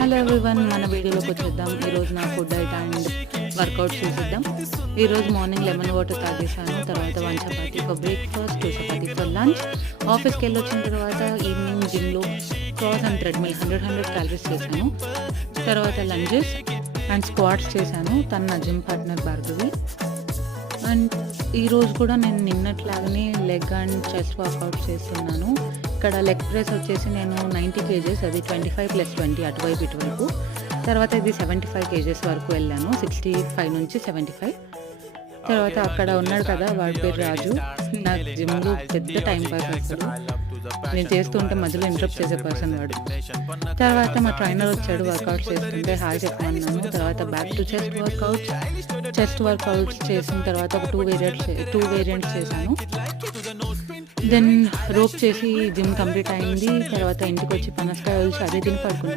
Hello everyone, మన వీడియోలోకి వచ్చేద్దాం. ఈరోజు నా ఫుడ్ డైట్ అండ్ వర్కౌట్ చూసిద్దాం. ఈరోజు మార్నింగ్ లెమన్ వాటర్ తాగేసాను. తర్వాత 1 chapati for breakfast, 2 chapati for lunch. ఆఫీస్కి వెళ్ళి వచ్చిన తర్వాత ఈవినింగ్ జిమ్లో క్రాస్ అండ్ ట్రెడ్మిల్ 100 క్యాలరీస్ చేశాను. తర్వాత లంజెస్ అండ్ స్క్వాట్స్ చేశాను. తను నా జిమ్ పార్ట్నర్ భార్గవి. అండ్ ఈరోజు కూడా నేను నిన్నట్లాగానే లెగ్ అండ్ చెస్ట్ వర్కౌట్ చేస్తున్నాను. ఇక్కడ లెగ్ ప్రెస్ వచ్చేసి నేను 90 కేజెస్, అది 25 + 20 అటువైపు ఇటువైపు. తర్వాత ఇది 75 కేజెస్ వరకు వెళ్ళాను, 65 నుంచి 75. తర్వాత అక్కడ ఉన్నాడు కదా, వాడి పేరు రాజు. నాకు జిమ్లో పెద్ద టైం పాస్ అసలు. నేను చేస్తూ ఉంటే మధ్యలో ఇంటరప్ట్ చేసే పర్సన్ వాడు. తర్వాత మా ట్రైనర్ వచ్చాడు, వర్కౌట్స్ చేస్తుంటే హాయ్ చెప్పమన్నాను. తర్వాత బ్యాక్ టు చెస్ట్ వర్కౌట్స్ చేసిన తర్వాత ఒక 2 వేరియంట్స్ చేశాను. దెన్ రోప్ చేసి జిమ్ కంప్లీట్ అయింది. తర్వాత ఇంటికి వచ్చి పనసకాయ ఒలిచి అదే తిని పడుకున్నాను.